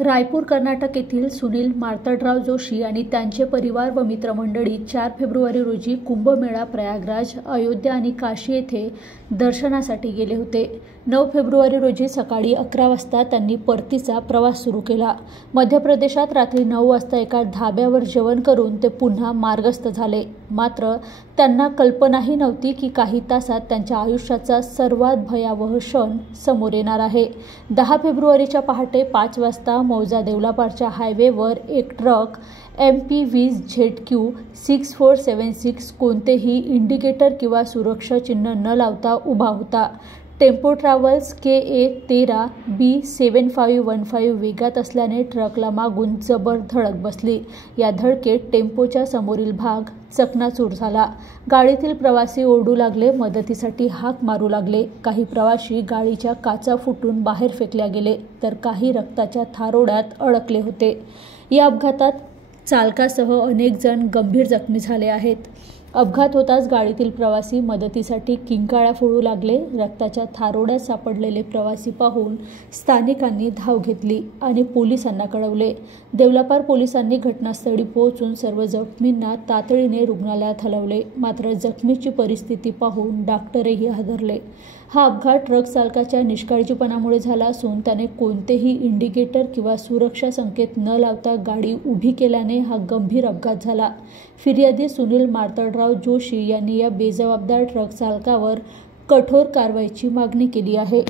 रायपूर कर्नाटक येथील सुनील मार्तंडराव जोशी आणि त्यांचे परिवार व मित्रमंडळी 4 फेब्रुवारी रोजी कुंभमेळा, प्रयागराज, अयोध्या आणि काशी येथे दर्शनासाठी गेले होते। 9 फेब्रुवारी रोजी सकाळी 11 वाजता त्यांनी परतीचा प्रवास सुरू केला। मध्य प्रदेशात रात्री 9 वाजता एका धाब्यावर जेवण करून ते पुन्हा मार्गस्थ झाले। मात्र त्यांना कल्पनाही नव्हती की काही तासात त्यांच्या आयुष्याचा सर्वात भयावह क्षण समोर येणार आहे। 10 फेब्रुवारीच्या पहाटे 5 वाजता मौजा देवलापारच्या हायवेवर एक ट्रक MP20 ZQ 6476 कोणतेही इंडिकेटर किंवा सुरक्षा चिन्ह न लावता उभा होता। टेम्पो ट्रॅव्हल्स KA 13 B7515 वेगात असल्याने ट्रकला मागून जबर धडक बसली। या धडकेत टेम्पोचा समोरील भाग चकनाचूर झाला। गाडीतील प्रवासी ओरडू लागले, मदतीसाठी हाक मारू लागले। काही प्रवासी गाडीच्या काचा फुटून बाहेर फेकल्या गेले, तर काही रक्ताच्या थारोड्यात अडकले होते। या अपघातात चालकासह अनेक जण गंभीर जखमी झाले आहेत। अपघात होताच गाडीतील प्रवासी मदतीसाठी किंकाळ्या फोडू लागले। रक्ताच्या थारोड्यात सापडलेले प्रवासी पाहून स्थानिकांनी धाव घेतली आणि पोलिसांना कळवले। देवलापार पोलिसांनी घटनास्थळी पोहोचून सर्व जखमींना तातडीने रुग्णालयात हलवले। मात्र जखमीची परिस्थिती पाहून डॉक्टरही हादरले। हा अपघात ट्रक चालकाच्या निष्काळजीपणामुळे झाला असून त्याने कोणतेही इंडिकेटर किंवा सुरक्षा संकेत न लावता गाडी उभी केल्याने हा गंभीर अपघात झाला। फिर्यादी सुनील मार्तंडराव जोशी यांनी या बेजबाबदार ट्रक चालकावर कठोर कारवाईची मागणी केली आहे।